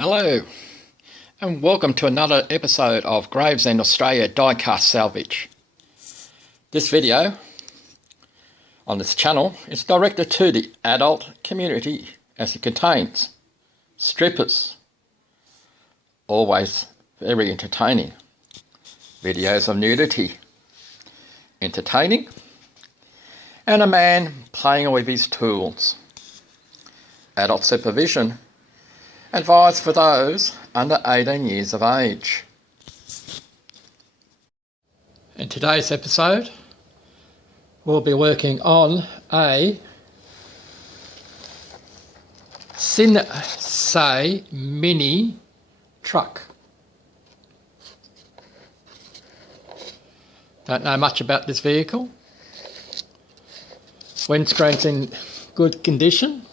Hello and welcome to another episode of Gravesend Australia Diecast Salvage. This video on this channel is directed to the adult community as it contains strippers, always very entertaining, videos of nudity, entertaining, and a man playing with his tools. Adult supervision advised for those under 18 years of age. In today's episode, we'll be working on a Shinsei mini truck. Don't know much about this vehicle. Windscreen's in good condition.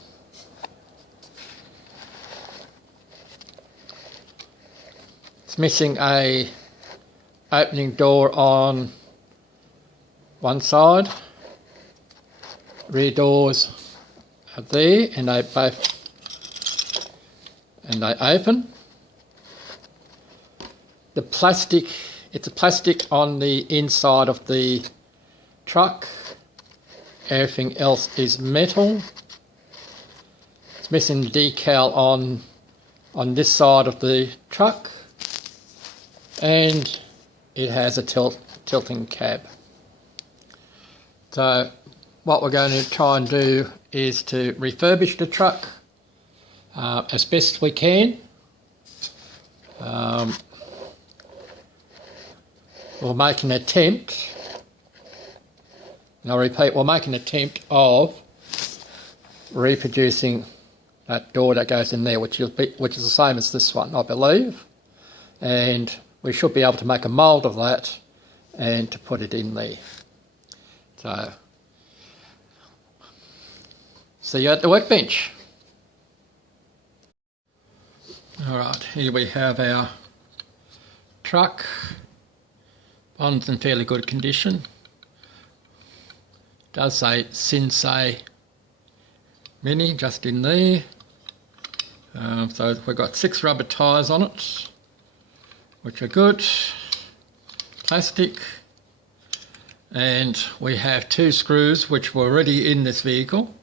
Missing a opening door on one side. Rear doors are there and they open. The plastic, it's a plastic on the inside of the truck. Everything else is metal. It's missing the decal on this side of the truck. And it has a tilting cab. So what we're going to try and do is to refurbish the truck as best we can. We'll make an attempt, and I'll repeat, we'll make an attempt of reproducing that door that goes in there, which is the same as this one, I believe. And we should be able to make a mould of that and to put it in there. So, see you at the workbench. Alright, here we have our truck. One's in fairly good condition. It does say Shinsei Mini just in there. So we've got 6 rubber tyres on it, which are good, plastic, and we have 2 screws which were already in this vehicle,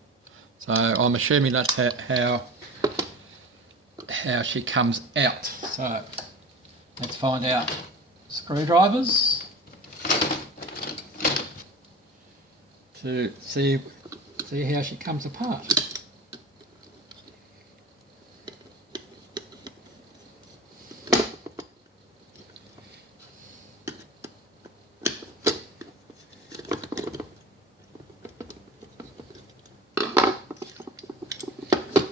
so I'm assuming that's how she comes out. So let's find out screwdrivers to see how she comes apart.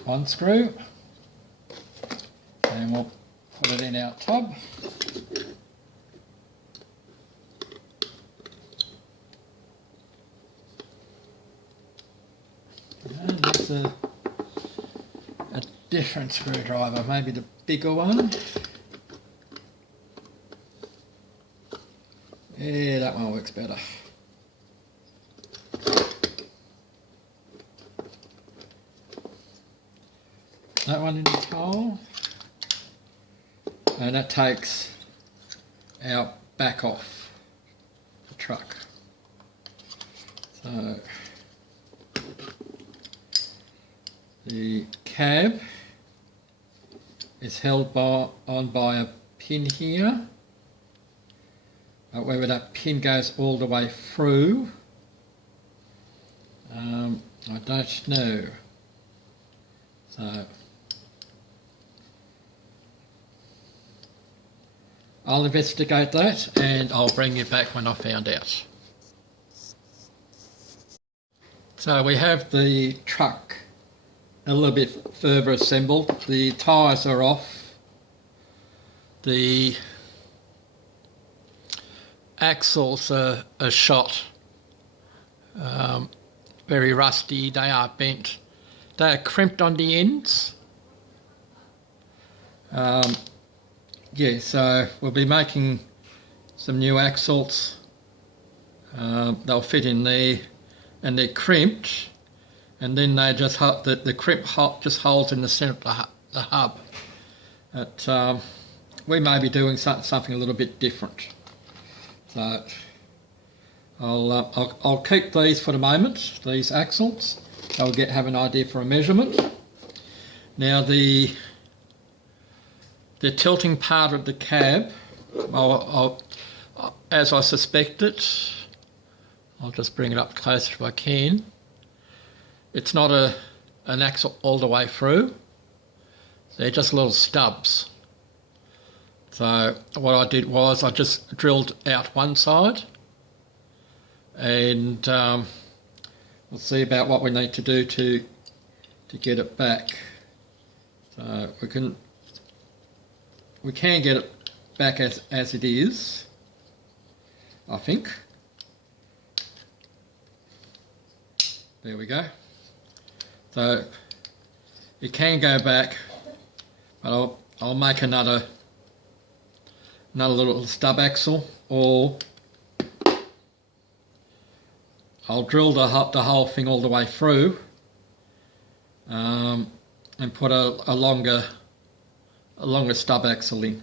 One screw, and we'll put it in our tub. And that's a different screwdriver, maybe the bigger one. Yeah, that one works better. That one in the hole, and that takes our back off the truck. So the cab is held on by a pin here. Whether that pin goes all the way through, I don't know. So I'll investigate that and I'll bring you back when I found out. So we have the truck a little bit further assembled. The tyres are off. The axles are shot. Very rusty, they are bent. They are crimped on the ends. Yeah, so we'll be making some new axles. They'll fit in there, and they're crimped, and then they just the crimp just holds in the centre of the hub, But we may be doing something a little bit different. So I'll keep these for the moment, these axles. So we'll have an idea for a measurement. Now the tilting part of the cab, as I suspected, I'll just bring it up closer if I can. It's not an axle all the way through. They're just little stubs. So what I did was I just drilled out one side, and we'll see about what we need to do to get it back. So we can get it back as it is, I think. There we go. So it can go back, but I'll make another little stub axle, or I'll drill the whole thing all the way through, and put a longer stub axle in.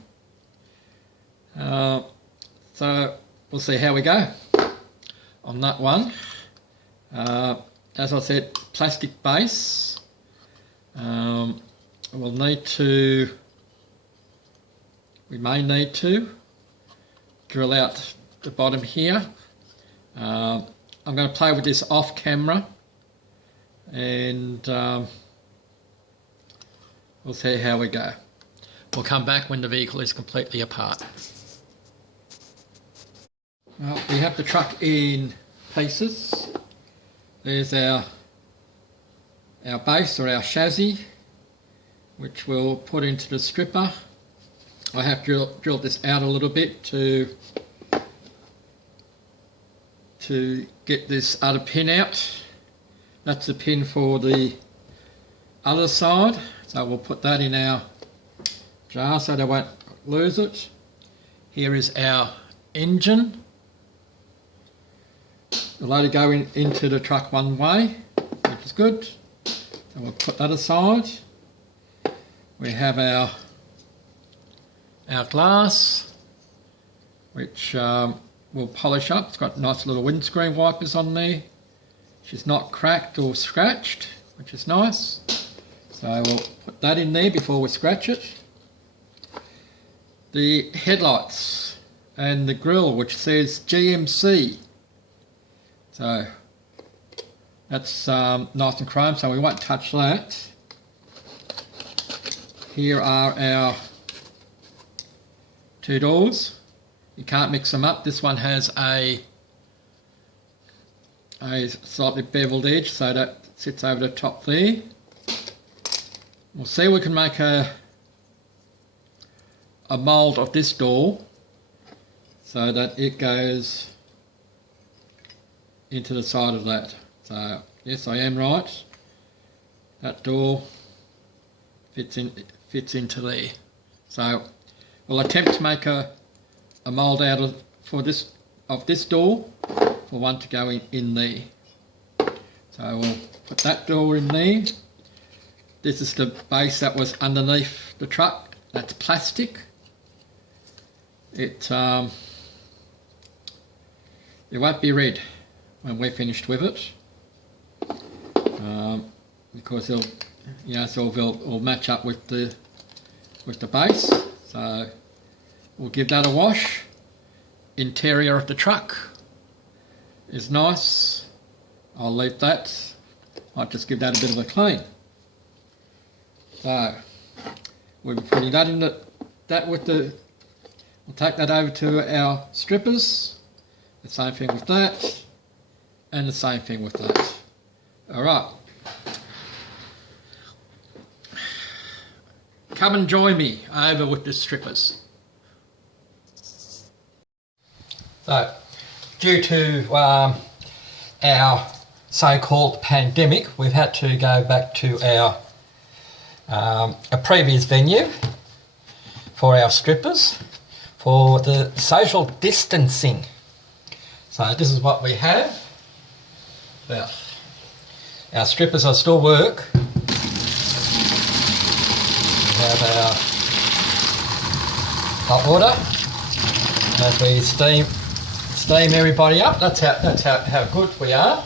So we'll see how we go on that one. As I said, plastic base. We may need to drill out the bottom here. I'm going to play with this off camera, and we'll see how we go. We'll come back when the vehicle is completely apart. Well, we have the truck in pieces. There's our base, or our chassis, which we'll put into the stripper. I have drilled this out a little bit to get this other pin out. That's the pin for the other side, so we'll put that in our jar so they won't lose it. Here is our engine. We'll only go into the truck one way, which is good. So we'll put that aside. We have our glass, which we'll polish up. It's got nice little windscreen wipers on there. She's not cracked or scratched, which is nice. So we'll put that in there before we scratch it. The headlights and the grille, which says GMC. So that's nice and chrome, so we won't touch that. Here are our two doors. You can't mix them up. This one has a slightly beveled edge, so that sits over the top there. We'll see if we can make a mould of this door so that it goes into the side of that. So yes, I am right. That door fits into there. So we'll attempt to make a mould out of this door for one to go in there. So we'll put that door in there. This is the base that was underneath the truck. That's plastic. It won't be red when we're finished with it, because it'll match up with the base. So we'll give that a wash. Interior of the truck is nice. I'll leave that. I'll just give that a bit of a clean. So we'll be putting that in we'll take that over to our strippers. The same thing with that, and the same thing with that. Alright. Come and join me over with the strippers. So, due to our so-called pandemic, we've had to go back to a previous venue for our strippers for the social distancing. So this is what we have. Well, our strippers are still work. We have our hot water as we steam everybody up. That's how good we are.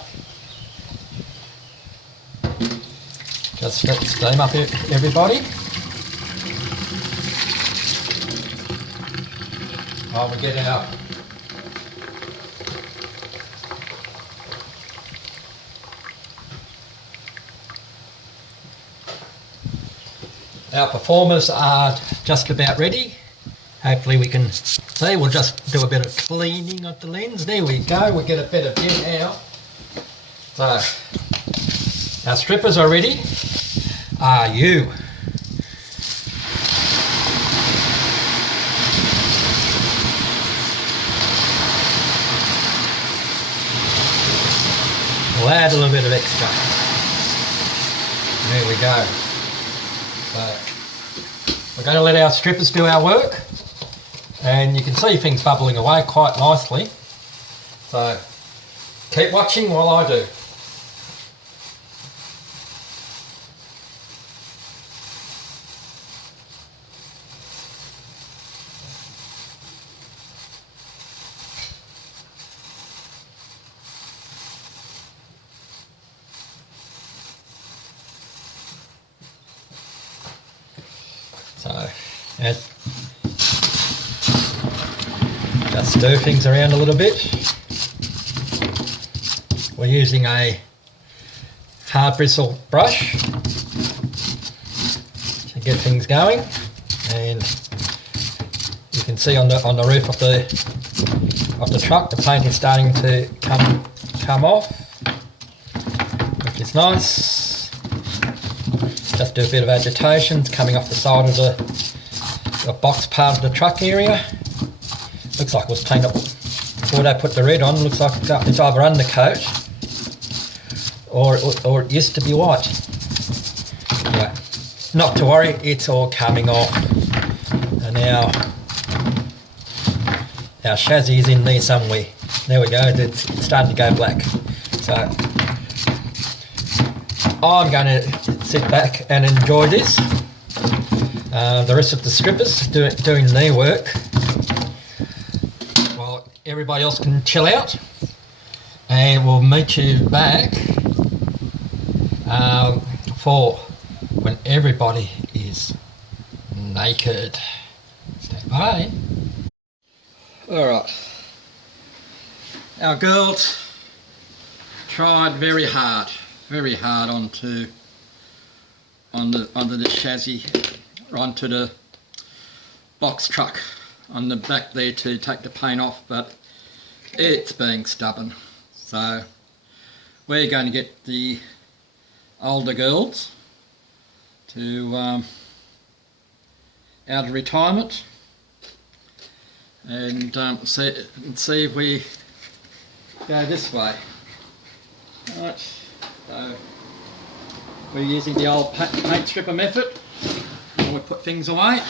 Just steam up everybody. While we get our performers are just about ready. Hopefully we can see. We'll just do a bit of cleaning of the lens. There we go. We get a better view now. So our strippers are ready. Are you? We'll add a little bit of extra. There we go. So we're going to let our strippers do our work, and you can see things bubbling away quite nicely. So keep watching while I do. So, just stir things around a little bit. We're using a hard bristle brush to get things going, and you can see on the roof of the truck the paint is starting to come off, which is nice. Just do a bit of agitation. It's coming off the side of the box part of the truck area. Looks like it was painted up before they put the red on. Looks like it's either undercoat or it used to be white. Anyway, not to worry, it's all coming off. And now our chassis is in there somewhere. There we go, it's starting to go black. So I'm going to sit back and enjoy this. The rest of the strippers doing their work while everybody else can chill out, and we'll meet you back for when everybody is naked. Stand by. Alright, our girls tried very hard onto the chassis, onto the box truck on the back there to take the paint off, but it's being stubborn. So we're going to get the older girls to out of retirement and see if we go this way. Right, so we're using the old paint stripper method, and we put things away,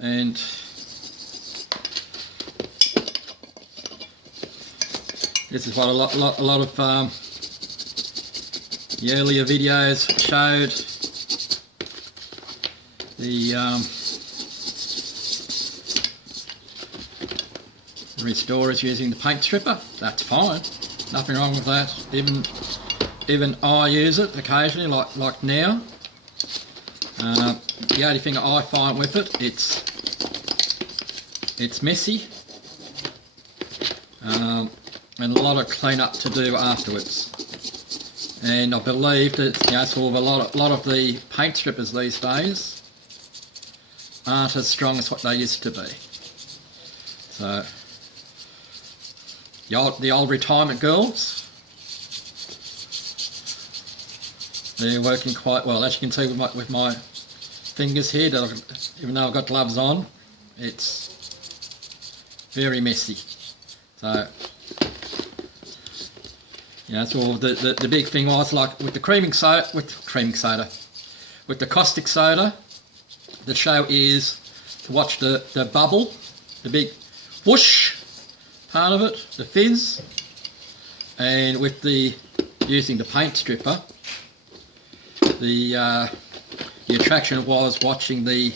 and this is what a lot of the earlier videos showed. The restorers using the paint stripper. That's fine, nothing wrong with that. Even I use it occasionally, like now. The only thing I find with it, it's messy, and a lot of clean up to do afterwards. And I believe that, you know, sort of a lot of the paint strippers these days aren't as strong as what they used to be. So the old retirement girls, they're working quite well. As you can see with my fingers here, even though I've got gloves on, it's very messy. So, you know, so the big thing was, like with the with the caustic soda, the show is to watch the bubble, the big whoosh part of it, the fizz, and with using the paint stripper, the attraction was watching the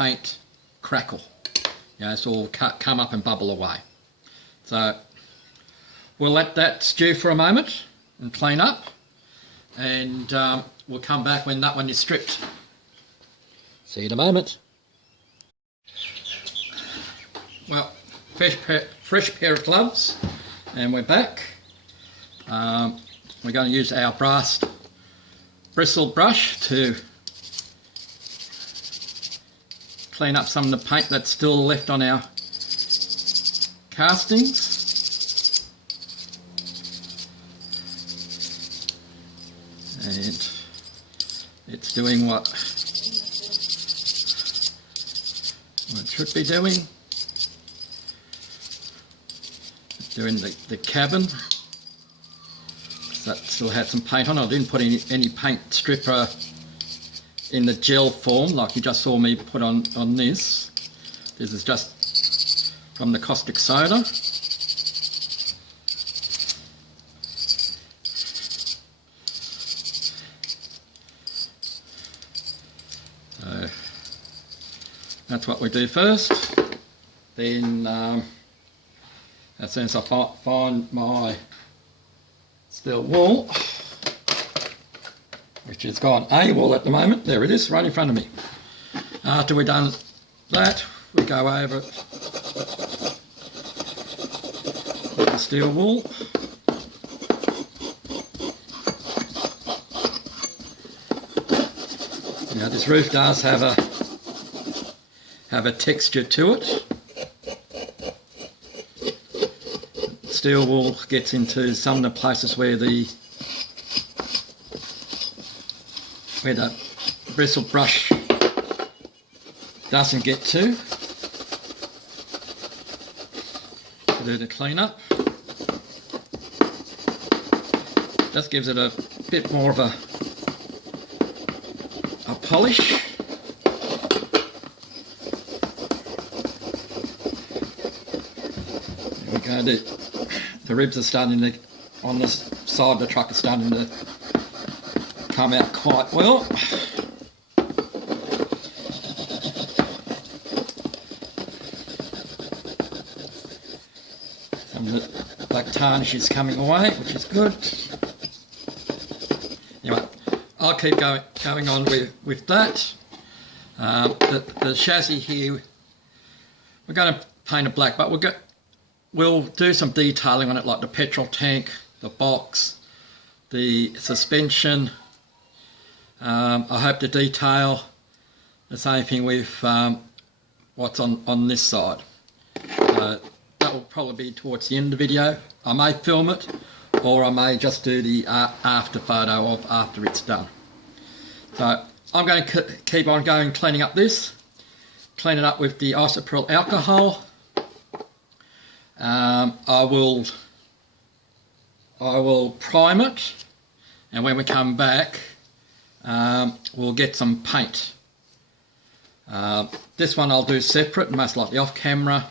paint crackle. You know, it's all come up and bubble away. So we'll let that stew for a moment and clean up, and we'll come back when that one is stripped. See you in a moment. Well, fresh pair of gloves, and we're back. We're going to use our brass bristle brush to clean up some of the paint that's still left on our castings. And it's doing what it should be doing. It's doing the cabin. That still had some paint on. I didn't put any paint stripper in the gel form like you just saw me put on this. This is just from the caustic soda. So that's what we do first. Then as soon as I find my steel wool, which has gone AWOL at the moment, there it is, right in front of me. After we've done that, we go over it with the steel wool. Now this roof does have a texture to it. Steel wool gets into some of the places where the bristle brush doesn't get to do the cleanup. Just gives it a bit more of a polish. There we go. The ribs are starting to, on this side of the truck, are starting to come out quite well. Some of the black tarnish is coming away, which is good. Anyway, I'll keep going on with that. The chassis here, we're going to paint it black, but we'll do some detailing on it, like the petrol tank, the box, the suspension. I hope to detail the same thing with what's on this side. That will probably be towards the end of the video. I may film it, or I may just do the after photo of after it's done. So I'm going to keep on going cleaning up this. Clean it up with the isopropyl alcohol. I will prime it, and when we come back we'll get some paint. This one I'll do separate, most likely off camera.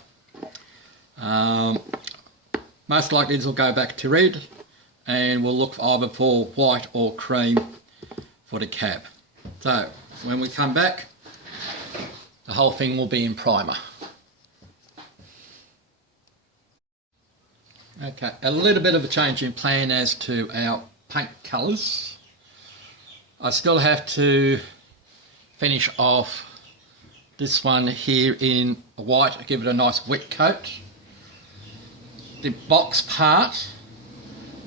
Most likely this will go back to red, and we'll look either for white or cream for the cab. So when we come back, the whole thing will be in primer. Okay, a little bit of a change in plan as to our paint colours. I still have to finish off this one here in white, give it a nice wet coat. The box part,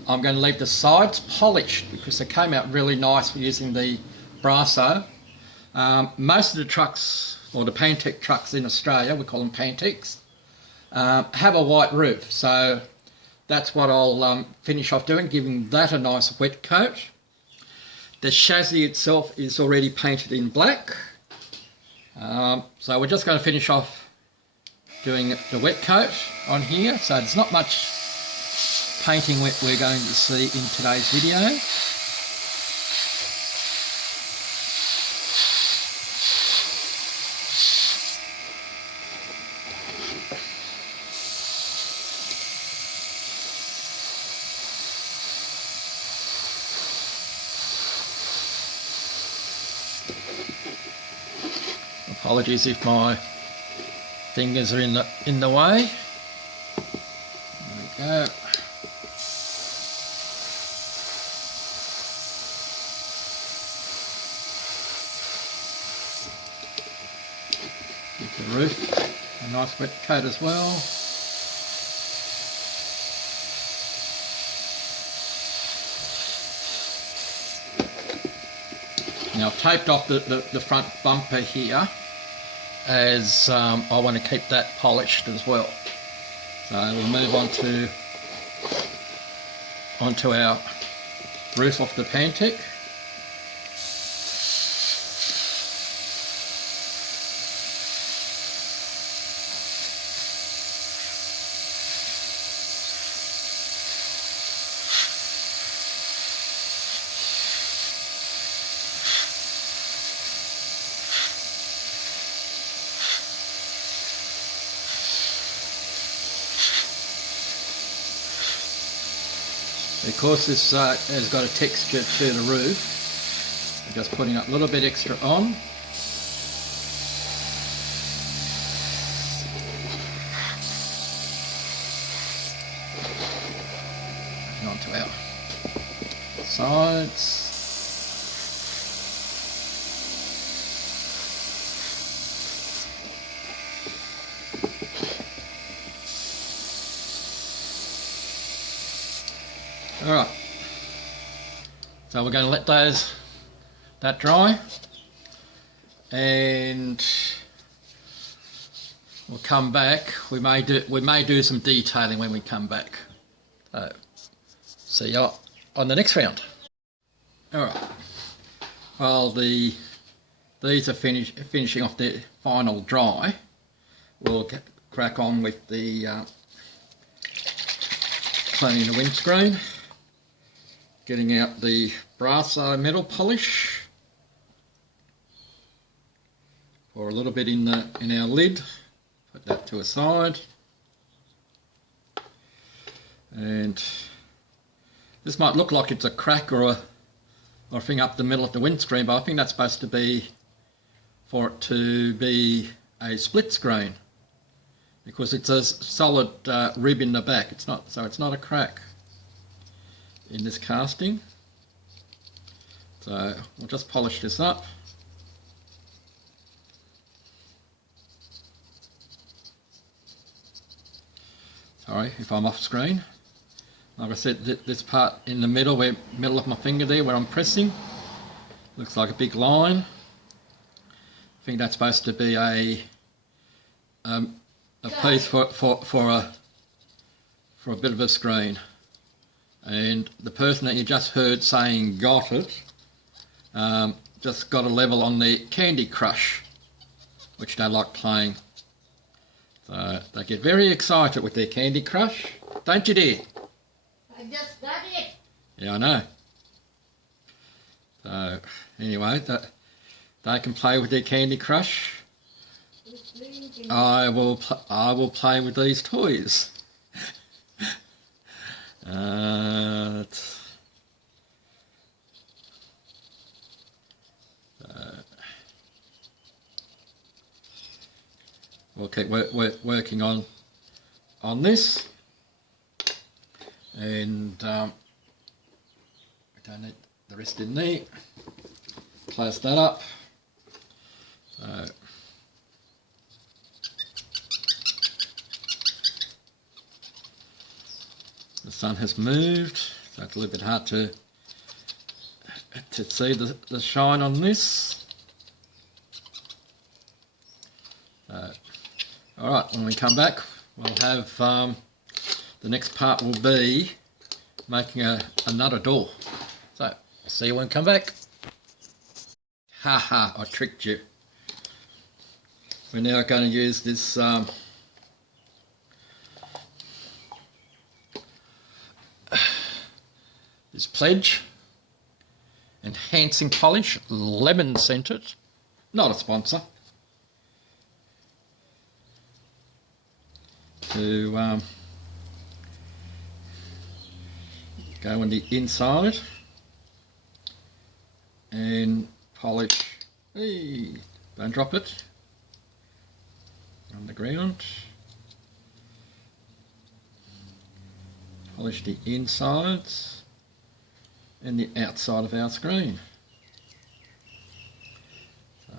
I'm going to leave the sides polished because they came out really nice using the Brasso. Most of the trucks, or the Pantech trucks in Australia, we call them Pantechs, have a white roof. So that's what I'll finish off doing, giving that a nice wet coat. The chassis itself is already painted in black. So we're just going to finish off doing the wet coat on here. So there's not much painting we're going to see in today's video. Apologies if my fingers are in the way. There we go. Give the roof a nice wet coat as well. Now I've taped off the front bumper here, as I want to keep that polished as well. So we'll move onto our roof off the Pantech. Because this has got a texture to the roof, I'm just putting a little bit extra on. And onto our sides. Alright, so we're going to let that dry, and we'll come back. We may do some detailing when we come back. So see you on the next round. Alright, while these are finishing off their final dry, we'll crack on with the cleaning the windscreen. Getting out the brass metal polish. Pour a little bit in our lid. Put that to a side. And this might look like it's a crack or a thing up the middle of the windscreen, but I think that's supposed to be for it to be a split screen, because it's a solid rib in the back. It's not a crack in this casting. So we'll just polish this up. Sorry if I'm off screen. Like I said, this part in the middle of my finger there where I'm pressing, looks like a big line. I think that's supposed to be a piece for a bit of a screen. And the person that you just heard saying got it, just got a level on the Candy Crush, which they like playing. So they get very excited with their Candy Crush, don't you dear? I just got it. Yeah, I know. So anyway, they can play with their Candy Crush. I will play with these toys. We'll keep working on this, and we don't need the rest in there. Close that up. The sun has moved, so it's a little bit hard to see the shine on this. Alright, when we come back, we'll have the next part will be making another door. So, see you when we come back. Haha, I tricked you. We're now going to use this this Pledge enhancing polish, lemon scented, not a sponsor, to go on the inside and polish. Hey, don't drop it. on the ground. Polish the insides and the outside of our screen. So,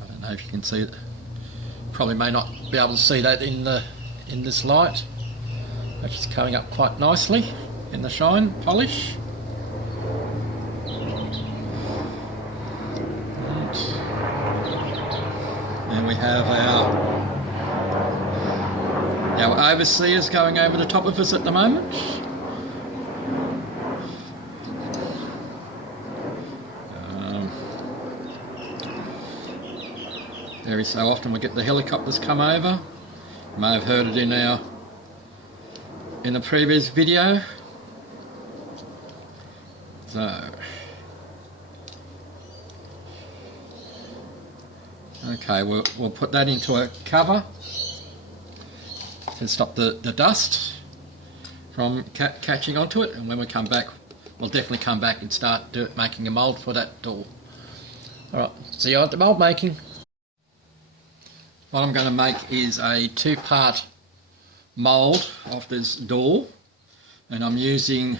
I don't know if you can see it. Probably may not be able to see that in this light. It's just coming up quite nicely in the shine polish. And we have our overseers going over the top of us at the moment. Every so often we get the helicopters come over. You may have heard it in the previous video. So, okay, we'll put that into a cover to stop the dust from catching onto it, and when we come back, we'll definitely come back and start making a mould for that door. Alright, see you at the mould making. What I'm going to make is a two-part mould of this door, and I'm using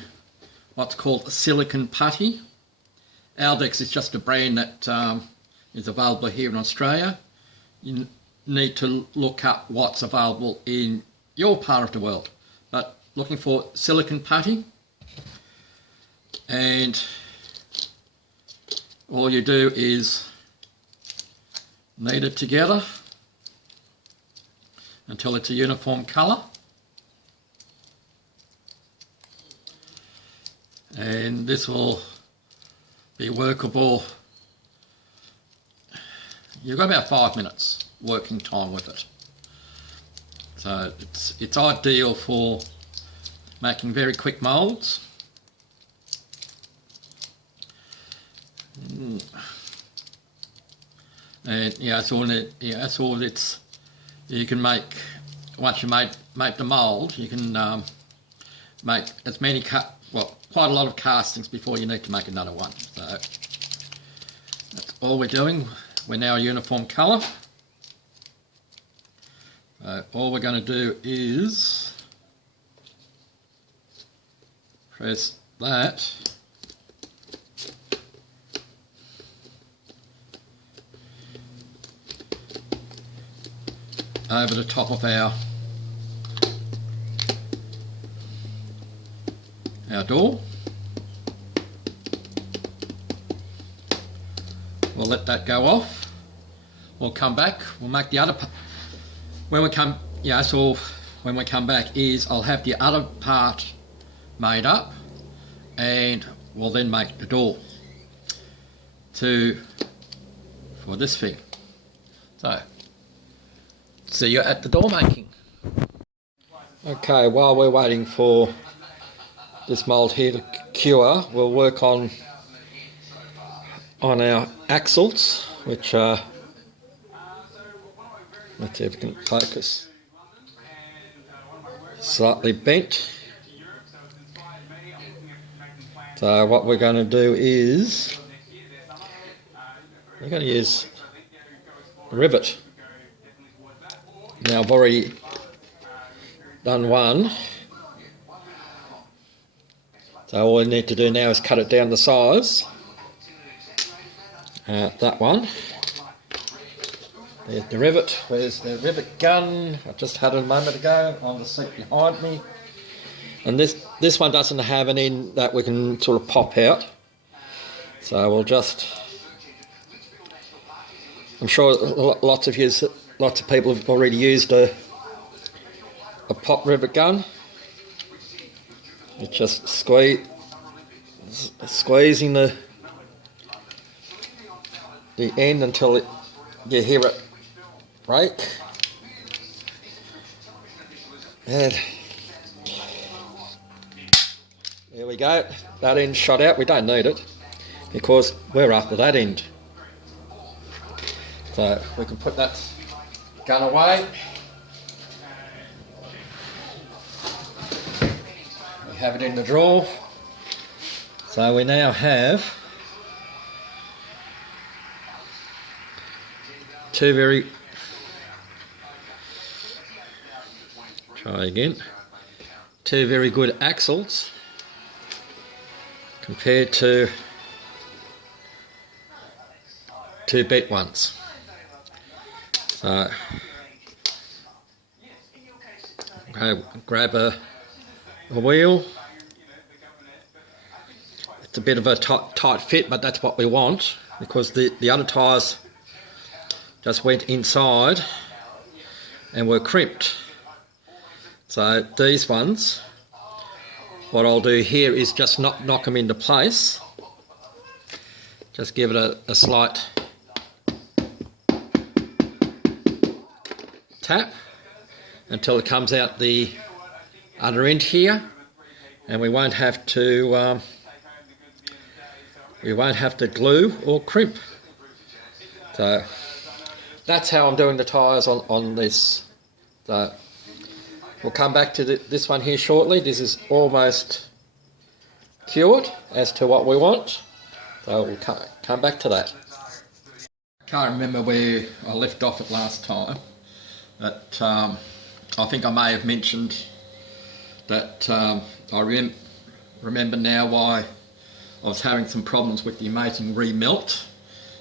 what's called silicon putty. Aldex is just a brand that is available here in Australia. You need to look up what's available in your part of the world, but looking for silicon putty, and all you do is knead it together until it's a uniform colour, and this will be workable. You've got about 5 minutes working time with it, so it's ideal for making very quick moulds. And yeah, that's all it. Yeah, that's all it's. You can make, once you make the mould, you can make as many quite a lot of castings before you need to make another one. So that's all we're doing. We're now a uniform colour. So all we're going to do is press that over the top of our door. We'll let that go off. We'll come back. We'll make the other part. When we come back I'll have the other part made up, and we'll then make the door for this thing. So, see you at the door making. Okay, while we're waiting for this mould here to cure, we'll work on our axles, which are, let's see if we can focus, slightly bent. So what we're going to do is we're going to use a rivet. Now I've already done one, so all we need to do now is cut it down the size. That one. There's the rivet. Where's the rivet gun? I just had it a moment ago on the seat behind me. And this one doesn't have an end that we can sort of pop out. So we'll just, I'm sure lots of people have already used a pop rivet gun. It's just squeezing the end until you hear it break. And there we go. That end shot out. We don't need it because we're after that end. So we can put that gun away. We have it in the drawer. So we now have two very good axles compared to two bent ones. So grab a wheel. It's a bit of a tight fit, but that's what we want, because the other tyres just went inside and were crimped. So these ones, what I'll do here is just knock them into place. Just give it a slight tap until it comes out the other end here, and we won't have to glue or crimp. So that's how I'm doing the tyres on this. So we'll come back to this one here shortly. This is almost cured as to what we want, so we'll come back to that. I can't remember where I left off at last time, but I think I may have mentioned that I remember now why I was having some problems with the amazing remelt.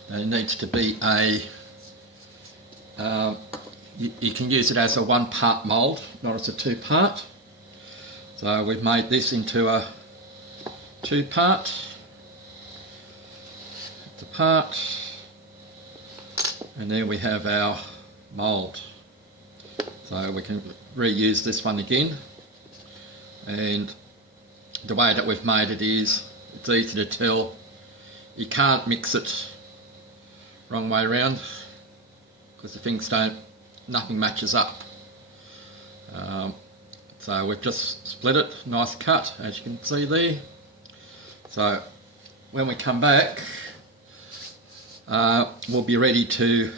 There needs to be a you can use it as a one-part mould, not as a two-part. So we've made this into a two-part. The part, and then we have our mould. So we can reuse this one again. And the way that we've made it is, it's easy to tell. You can't mix it wrong way around, because the things nothing matches up. So we've just split it, nice cut, as you can see there. So when we come back, we'll be ready to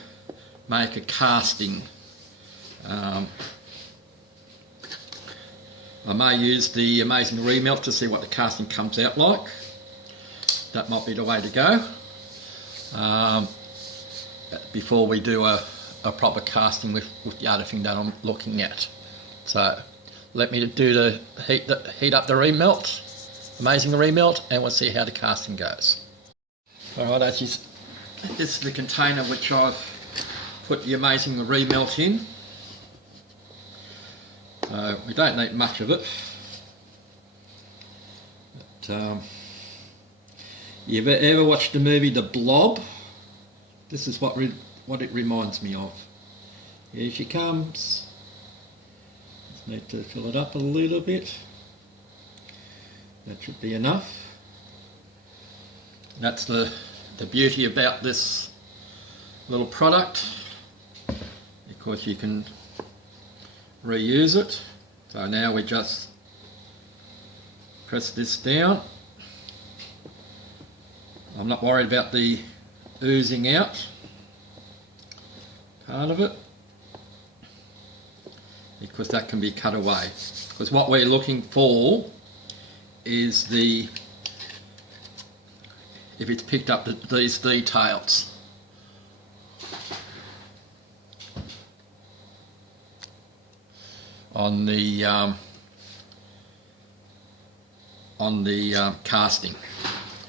make a casting. I may use the amazing remelt to see what the casting comes out like. That might be the way to go before we do a proper casting with the other thing that I'm looking at. So let me do heat up the remelt, amazing remelt, and we'll see how the casting goes. Alright, this is the container which I've put the amazing remelt in. We don't need much of it. But, you've ever watched the movie The Blob? This is what it reminds me of. Here she comes. Just need to fill it up a little bit. That should be enough. That's the beauty about this little product, because you can reuse it. So now we just press this down. I'm not worried about the oozing out part of it, because that can be cut away. Because what we're looking for is if it's picked up these details. On the casting.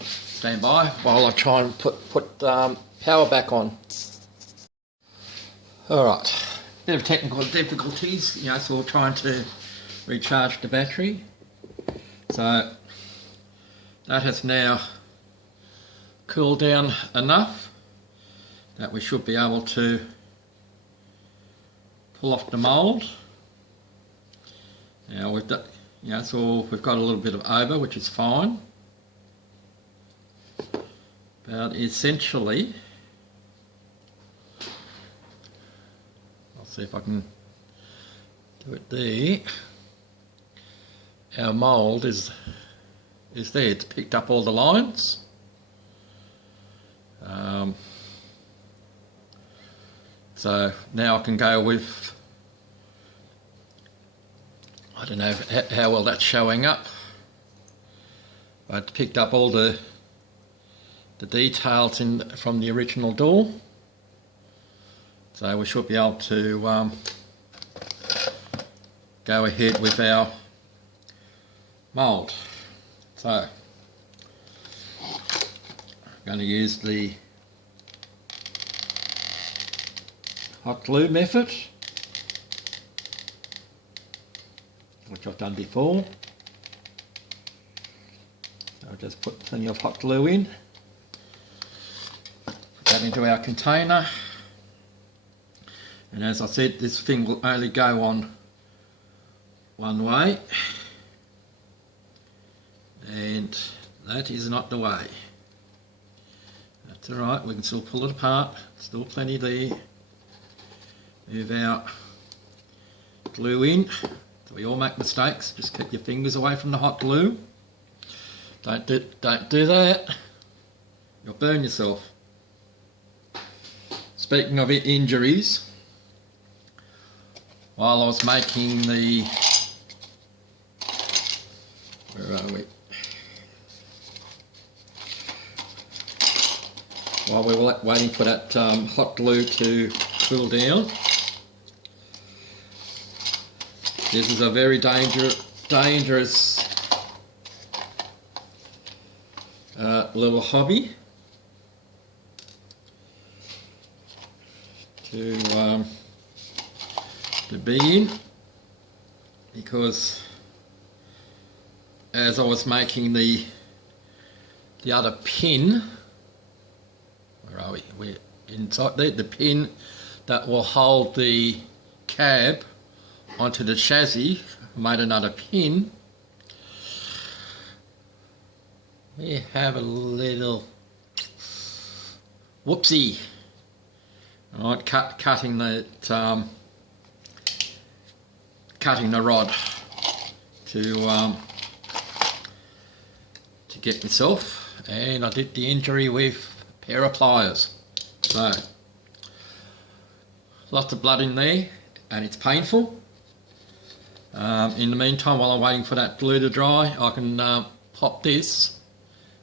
Stand by while I try and put power back on. Alright, bit of technical difficulties, so we're trying to recharge the battery. So that has now cooled down enough that we should be able to pull off the mould. Now we've got, so we've got a little bit of over, which is fine. But essentially, I'll see if I can do it there. Our mould is there. It's picked up all the lines. So now I can go with, I don't know how well that's showing up. I picked up all the details from the original door, so we should be able to go ahead with our mould. So I'm going to use the hot glue method, which I've done before. So I'll just put plenty of hot glue in, put that into our container, and as I said, this thing will only go on one way, and that is not the way. That's alright, we can still pull it apart, still plenty there. Move our glue in. So we all make mistakes, just keep your fingers away from the hot glue. Don't do that, you'll burn yourself. Speaking of injuries, while I was making the, where are we? While we were waiting for that hot glue to cool down, this is a very dangerous little hobby to be in, because as I was making the other pin, where are we? We're inside there, the pin that will hold the cab onto the chassis. I made another pin. We have a little whoopsie. Alright, cutting the rod to get myself, and I did the injury with a pair of pliers. So lots of blood in there, and it's painful. In the meantime, while I'm waiting for that glue to dry, I can pop this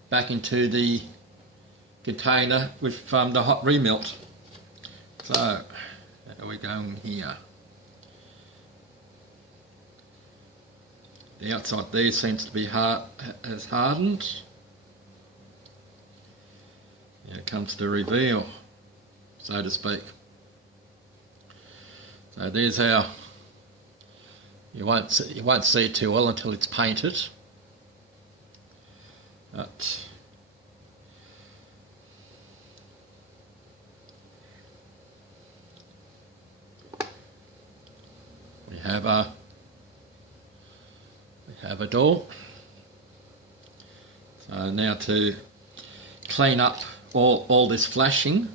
back into the container with the hot remelt. So, how are we going here? The outside there seems to be has hardened. Here comes the reveal, so to speak. So there's our. You won't see it too well until it's painted, but we have a door. So now to clean up all this flashing.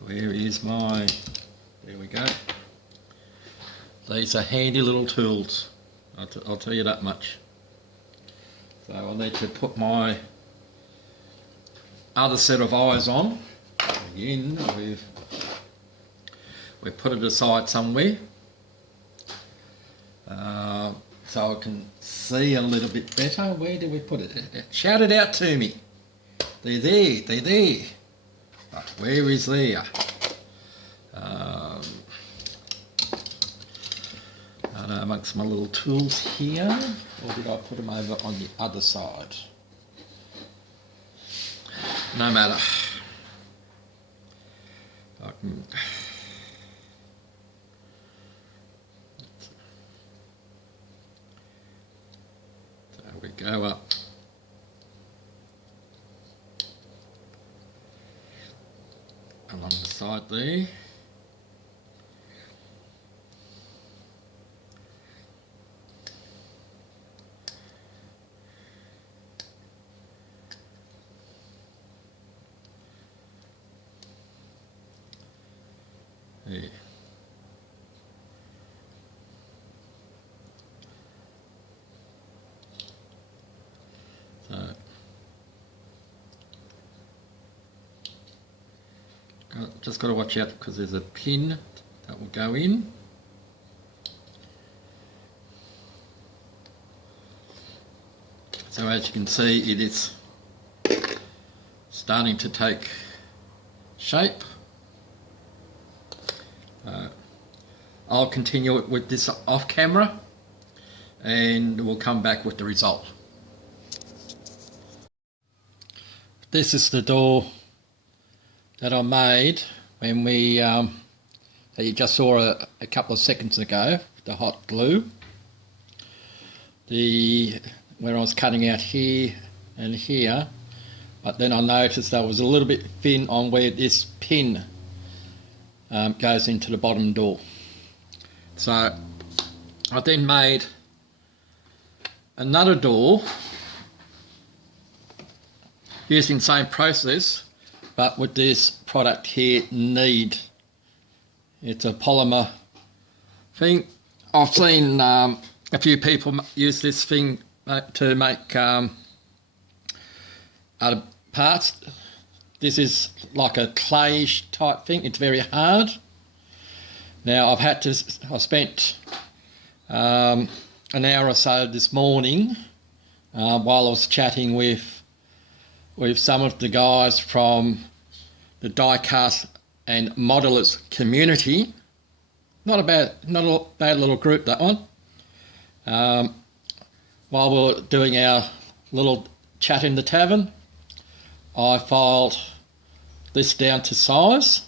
Where is my? There we go. These are handy little tools, I'll tell you that much. So I'll need to put my other set of eyes on. Again, we've put it aside somewhere, so I can see a little bit better. Where did we put it? Shout it out to me. They're there. But where is there? Amongst my little tools here, or did I put them over on the other side? No matter. I can. So we go up. Along the side there. There. So just got to watch out because there's a pin that will go in. So as you can see, it is starting to take shape. I'll continue it with this off camera and we'll come back with the result. This is the door that I made when we, that you just saw a couple of seconds ago, the hot glue. Where I was cutting out here and here, but then I noticed there was a little bit thin on where this pin goes into the bottom door. So I then made another door using the same process, but with this product here, Need. It's a polymer thing. I've seen a few people use this thing to make other parts. This is like a clayish type thing. It's very hard. Now I spent an hour or so this morning while I was chatting with some of the guys from the diecast and modelers community. Not a bad little group, that one. While we were doing our little chat in the tavern, I filed this down to size.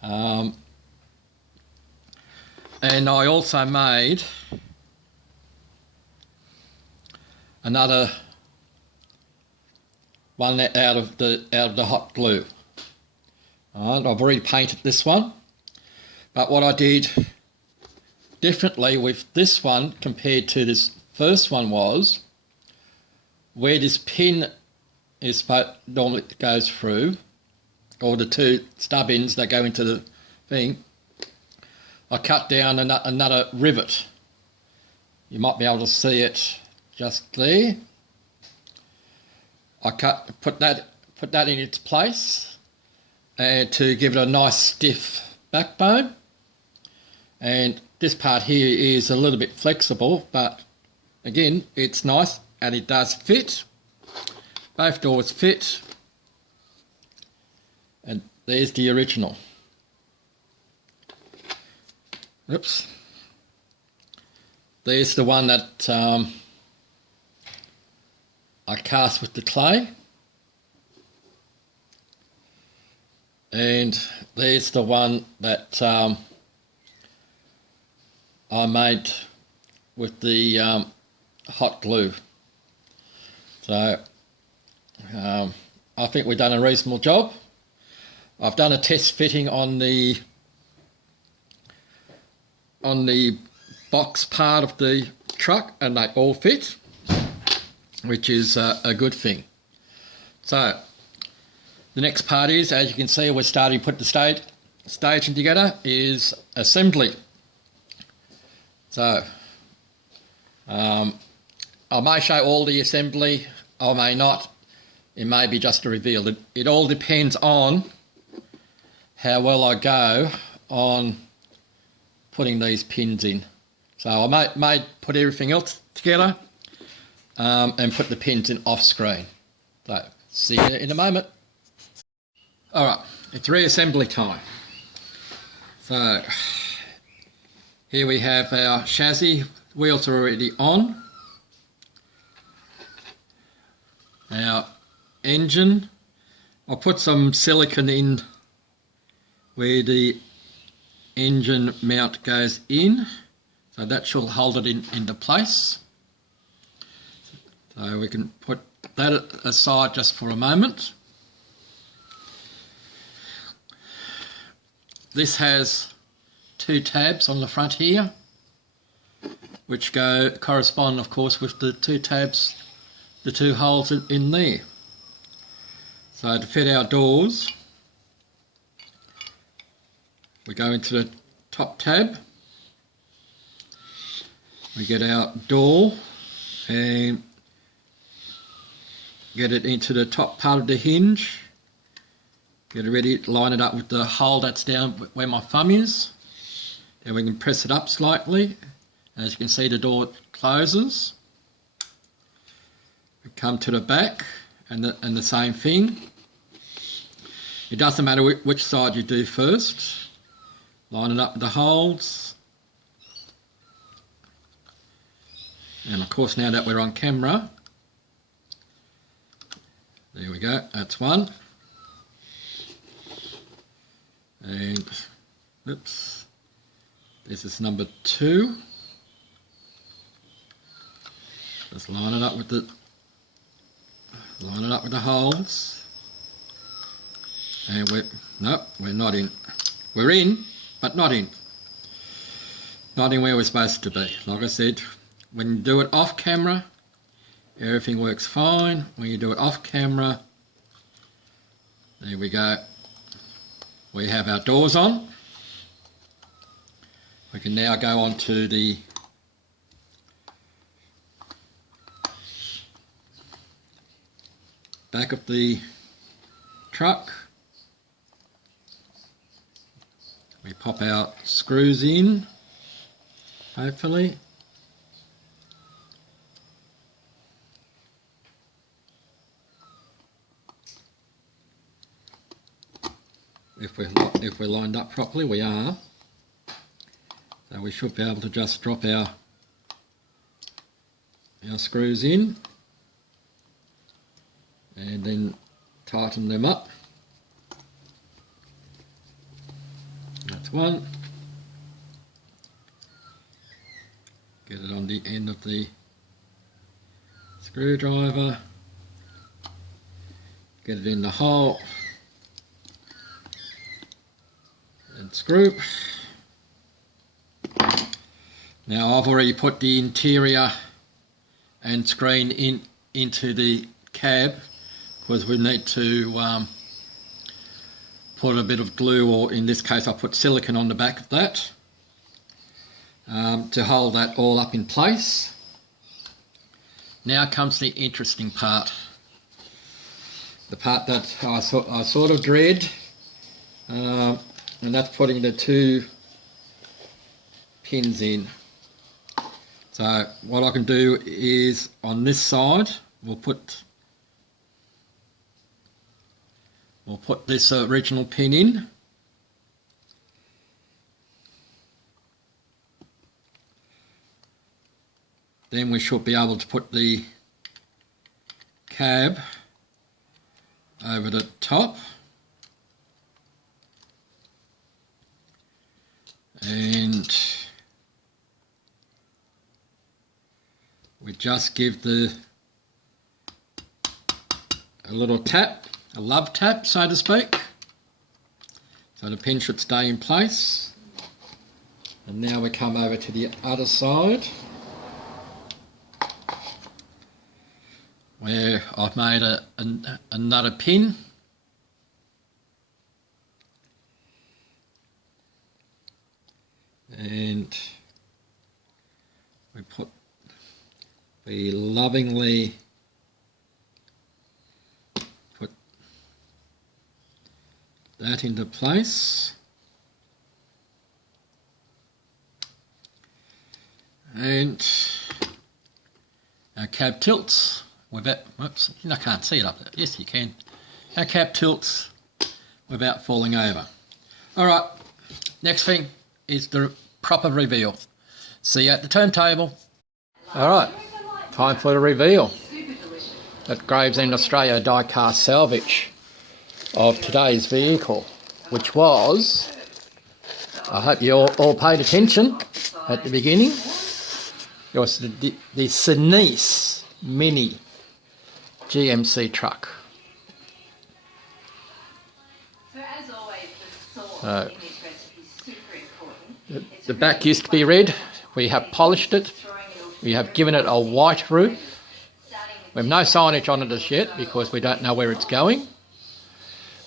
And I also made another one out of the hot glue. I've already painted this one, but what I did differently with this one compared to this first one was where this pin is normally goes through, or the two stub ends that go into the thing, I cut down another rivet. You might be able to see it just there. I put that in its place and to give it a nice stiff backbone. And this part here is a little bit flexible, but again, it's nice and it does fit. Both doors fit. And there's the original. Oops. There's the one that I cast with the clay. And there's the one that I made with the hot glue. So I think we've done a reasonable job. I've done a test fitting on the box part of the truck and they all fit, which is a good thing. So the next part is, as you can see, we're starting to put the staging together, is assembly. So I may show all the assembly, I may not. It may be just a reveal. It all depends on how well I go on putting these pins in. So I may put everything else together and put the pins in off screen. So see you in a moment. Alright, it's reassembly time. So here we have our chassis, wheels are already on. Our engine, I'll put some silicone in where the engine mount goes in, so that should hold it into place. So we can put that aside just for a moment. This has two tabs on the front here, which correspond of course with the two tabs, the two holes in there. So to fit our doors, we go into the top tab, we get our door and get it into the top part of the hinge, get it ready, line it up with the hole that's down where my thumb is. Then we can press it up slightly. As you can see, the door closes. come to the back and the same thing. It doesn't matter which side you do first. Line it up with the holes. And of course, now that we're on camera, there we go, that's one. And, oops, this is number 2. Just line it up with the holes. And we're not in. We're in, but not in. Not in where we're supposed to be. Like I said, when you do it off camera, everything works fine. When you do it off camera, there we go. We have our doors on. We can now go on to the back of the truck. We pop our screws in, hopefully. If we're lined up properly, we are. So we should be able to just drop our screws in and then tighten them up. That's one. Get it on the end of the screwdriver. Get it in the hole. And screw. Now I've already put the interior and screen into the cab because we need to put a bit of glue, or in this case I put silicone on the back of that to hold that all up in place. Now comes the interesting part, the part that I sort of dread, and that's putting the 2 pins in. So what I can do is on this side we'll put this original pin in. Then we should be able to put the cab over the top. And we just give a little tap, a love tap, so to speak. So the pin should stay in place. And now we come over to the other side, where I've made another pin. And we lovingly put that into place. And our cab tilts without, whoops, I can't see it up there. Yes, you can. Our cab tilts without falling over. All right, next thing is the proper reveal. See you at the turntable. All right, time for the reveal at Gravesend Australia die-cast salvage of today's vehicle, which was, I hope you all paid attention at the beginning, it was the Sinise Mini GMC truck. So as always, the sauce in this recipe is super important. The back used to be red. We have polished it. We have given it a white roof. We have no signage on it as yet because we don't know where it's going.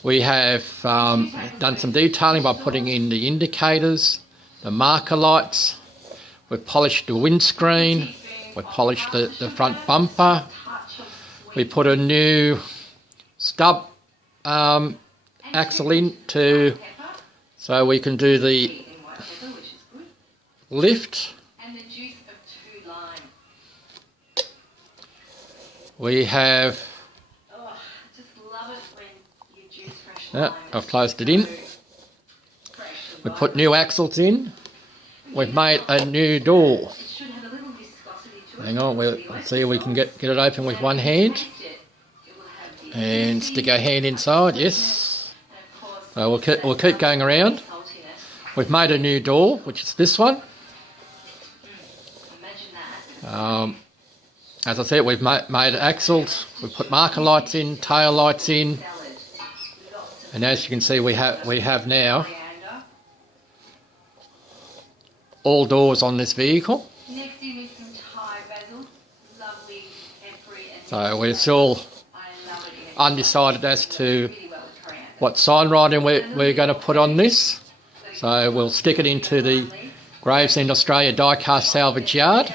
We have done some detailing by putting in the indicators, the marker lights. We've polished the windscreen. We've polished the front bumper. We put a new stub axle in so we can do the lift. we have... Oh, I just love it when you juice fresh Yeah, lime. I've closed it in. We put new axles in. We've made a new door. It should have a little viscosity to it. Hang on, we'll see if we can get it open with one hand. And stick our hand inside, yes. So we'll keep going around. We've made a new door, which is this one. As I said, we've made axles. We've put marker lights in, tail lights in. And as you can see, we have now all doors on this vehicle. Next in with some Thai basil, lovely peppery and So we're still undecided as to what sign writing we're going to put on this. So we'll stick it into the Gravesend Australia Diecast Salvage Yard.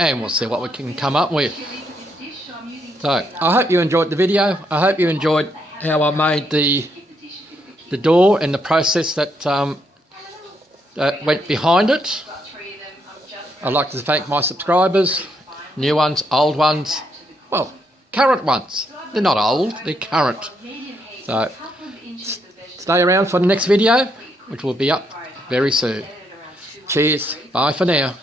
And we'll see what we can come up with. So I hope you enjoyed the video. I hope you enjoyed how I made the door and the process that went behind it. I'd like to thank my subscribers, new ones, old ones, well, current ones. They're not old, they're current. So stay around for the next video, which will be up very soon. Cheers, bye for now.